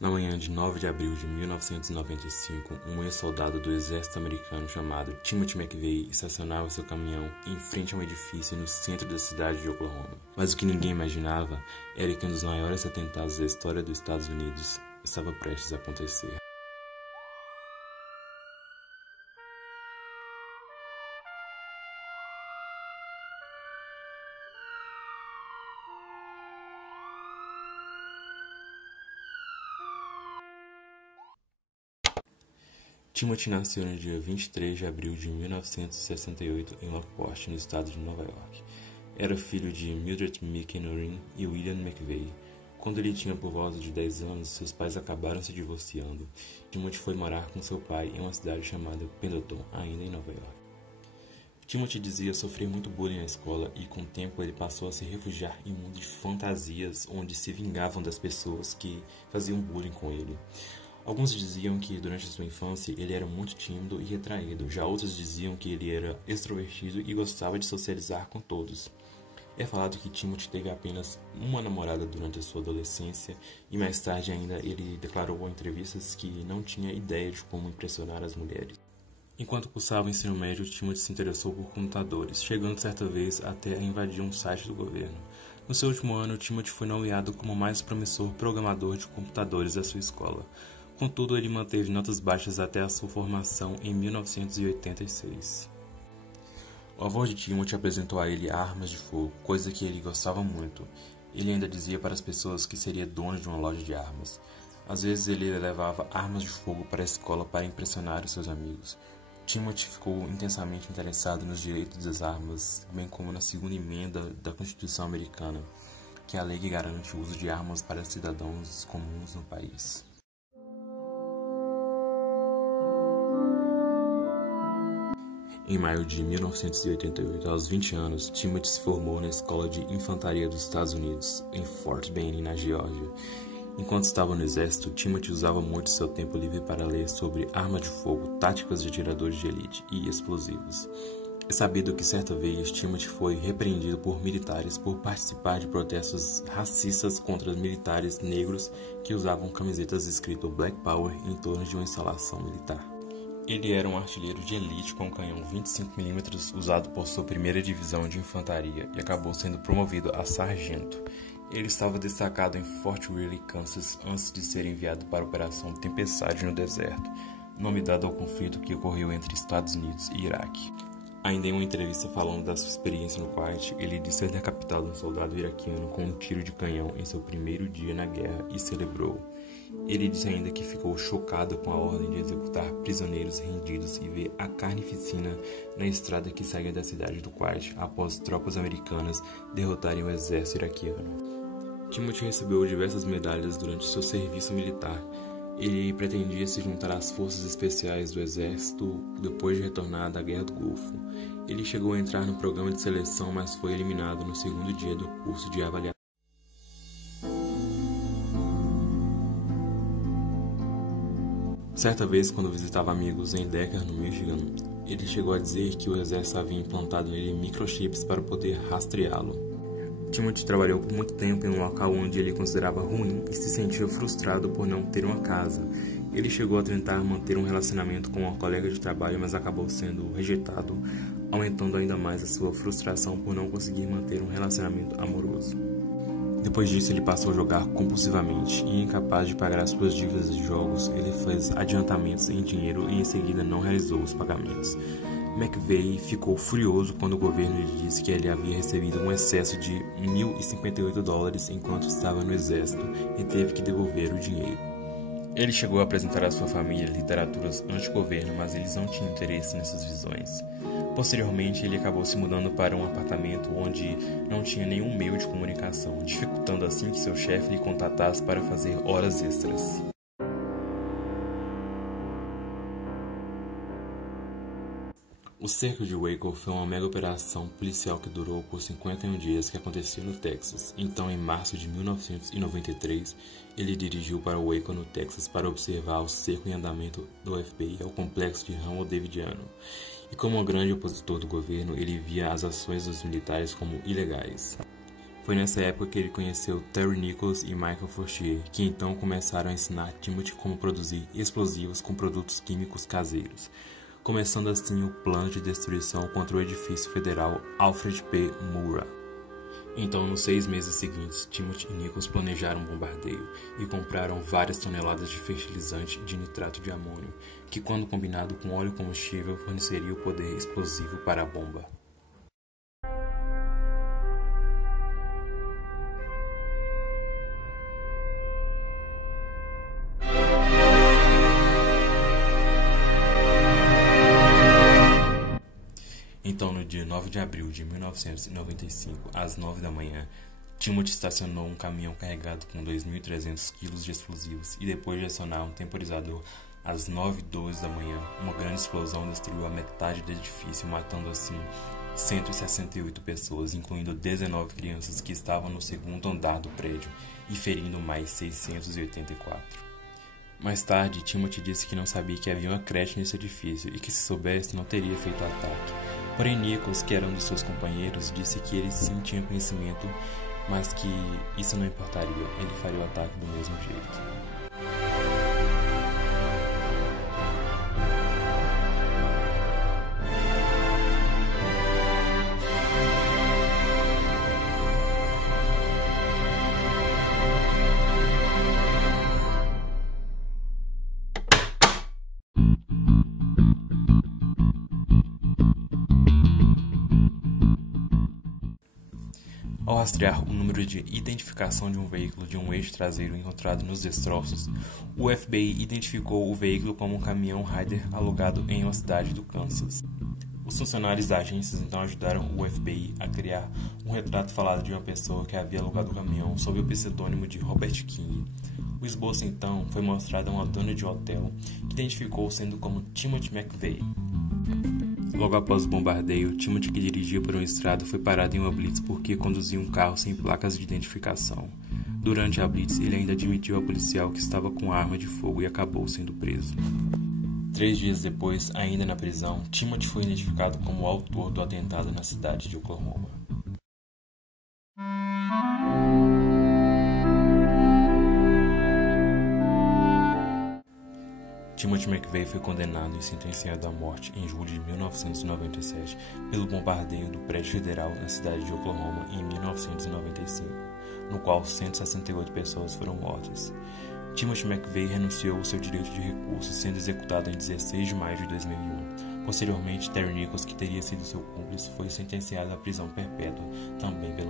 Na manhã de 9 de abril de 1995, um ex-soldado do exército americano chamado Timothy McVeigh estacionava seu caminhão em frente a um edifício no centro da cidade de Oklahoma. Mas o que ninguém imaginava era que um dos maiores atentados da história dos Estados Unidos estava prestes a acontecer. Timothy nasceu no dia 23 de abril de 1968 em Lockport, no estado de Nova York. Era filho de Mildred McEnory e William McVeigh. Quando ele tinha por volta de 10 anos, seus pais acabaram se divorciando. Timothy foi morar com seu pai em uma cidade chamada Pendleton, ainda em Nova York. Timothy dizia sofrer muito bullying na escola e, com o tempo, ele passou a se refugiar em um mundo de fantasias onde se vingavam das pessoas que faziam bullying com ele. Alguns diziam que, durante sua infância, ele era muito tímido e retraído. Já outros diziam que ele era extrovertido e gostava de socializar com todos. É falado que Timothy teve apenas uma namorada durante a sua adolescência e mais tarde ainda ele declarou em entrevistas que não tinha ideia de como impressionar as mulheres. Enquanto cursava o ensino médio, Timothy se interessou por computadores, chegando certa vez até a invadir um site do governo. No seu último ano, Timothy foi nomeado como o mais promissor programador de computadores da sua escola. Contudo, ele manteve notas baixas até a sua formação em 1986. O avô de Timothy apresentou a ele armas de fogo, coisa que ele gostava muito. Ele ainda dizia para as pessoas que seria dono de uma loja de armas. Às vezes ele levava armas de fogo para a escola para impressionar os seus amigos. Timothy ficou intensamente interessado nos direitos das armas, bem como na segunda emenda da Constituição americana, que é a lei que garante o uso de armas para cidadãos comuns no país. Em maio de 1988, aos 20 anos, Timothy se formou na Escola de Infantaria dos Estados Unidos, em Fort Benning, na Geórgia. Enquanto estava no exército, Timothy usava muito seu tempo livre para ler sobre arma de fogo, táticas de atiradores de elite e explosivos. É sabido que certa vez Timothy foi repreendido por militares por participar de protestos racistas contra militares negros que usavam camisetas escrito Black Power em torno de uma instalação militar. Ele era um artilheiro de elite com um canhão 25mm usado por sua primeira divisão de infantaria e acabou sendo promovido a sargento. Ele estava destacado em Fort Greely, Kansas, antes de ser enviado para a Operação Tempestade no deserto, nome dado ao conflito que ocorreu entre Estados Unidos e Iraque. Ainda em uma entrevista falando da sua experiência no Kuwait, ele disse ter decapitado um soldado iraquiano com um tiro de canhão em seu primeiro dia na guerra e celebrou. Ele disse ainda que ficou chocado com a ordem de executar prisioneiros rendidos e ver a carnificina na estrada que saía da cidade do Kuwait após tropas americanas derrotarem o exército iraquiano. Timothy recebeu diversas medalhas durante seu serviço militar. Ele pretendia se juntar às forças especiais do exército depois de retornar da Guerra do Golfo. Ele chegou a entrar no programa de seleção, mas foi eliminado no segundo dia do curso de avaliação. Certa vez, quando visitava amigos em Decker, no Michigan, ele chegou a dizer que o exército havia implantado nele microchips para poder rastreá-lo. Timothy trabalhou por muito tempo em um local onde ele considerava ruim e se sentia frustrado por não ter uma casa. Ele chegou a tentar manter um relacionamento com uma colega de trabalho, mas acabou sendo rejeitado, aumentando ainda mais a sua frustração por não conseguir manter um relacionamento amoroso. Depois disso, ele passou a jogar compulsivamente e, incapaz de pagar as suas dívidas de jogos, ele fez adiantamentos em dinheiro e em seguida não realizou os pagamentos. McVeigh ficou furioso quando o governo lhe disse que ele havia recebido um excesso de $1.058 enquanto estava no exército e teve que devolver o dinheiro. Ele chegou a apresentar à sua família literaturas anti-governo, mas eles não tinham interesse nessas visões. Posteriormente, ele acabou se mudando para um apartamento onde não tinha nenhum meio de comunicação, dificultando assim que seu chefe lhe contatasse para fazer horas extras. O cerco de Waco foi uma mega operação policial que durou por 51 dias que aconteceu no Texas. Então, em março de 1993, ele dirigiu para Waco, no Texas, para observar o cerco em andamento do FBI ao complexo de ramo davidiano. E como um grande opositor do governo, ele via as ações dos militares como ilegais. Foi nessa época que ele conheceu Terry Nichols e Michael Fortier, que então começaram a ensinar Timothy como produzir explosivos com produtos químicos caseiros, começando assim o plano de destruição contra o edifício federal Alfred P. Murrah. Então, nos 6 meses seguintes, Timothy e Nichols planejaram um bombardeio e compraram várias toneladas de fertilizante de nitrato de amônio, que quando combinado com óleo combustível forneceria o poder explosivo para a bomba. Então, no dia 9 de abril de 1995, às 9 da manhã, Timothy estacionou um caminhão carregado com 2.300 quilos de explosivos e depois de acionar um temporizador às 9h12 da manhã, uma grande explosão destruiu a metade do edifício, matando assim 168 pessoas, incluindo 19 crianças que estavam no segundo andar do prédio e ferindo mais 684. Mais tarde, Timothy disse que não sabia que havia uma creche nesse edifício e que se soubesse não teria feito o ataque. Porém, Nichols, que era um de seus companheiros, disse que ele sim tinha conhecimento, mas que isso não importaria, ele faria o ataque do mesmo jeito. Ao rastrear o número de identificação de um veículo de um eixo traseiro encontrado nos destroços, o FBI identificou o veículo como um caminhão Ryder alugado em uma cidade do Kansas. Os funcionários da agência então ajudaram o FBI a criar um retrato falado de uma pessoa que havia alugado o caminhão sob o pseudônimo de Robert King. O esboço então foi mostrado a uma dona de hotel, que identificou sendo como Timothy McVeigh. Logo após o bombardeio, Timothy, que dirigia por uma estrada, foi parado em uma blitz porque conduzia um carro sem placas de identificação. Durante a blitz, ele ainda admitiu ao policial que estava com arma de fogo e acabou sendo preso. 3 dias depois, ainda na prisão, Timothy foi identificado como o autor do atentado na cidade de Oklahoma. Timothy McVeigh foi condenado e sentenciado à morte em julho de 1997 pelo bombardeio do prédio federal na cidade de Oklahoma em 1995, no qual 168 pessoas foram mortas. Timothy McVeigh renunciou ao seu direito de recurso, sendo executado em 16 de maio de 2001. Posteriormente, Terry Nichols, que teria sido seu cúmplice, foi sentenciado à prisão perpétua, também pelo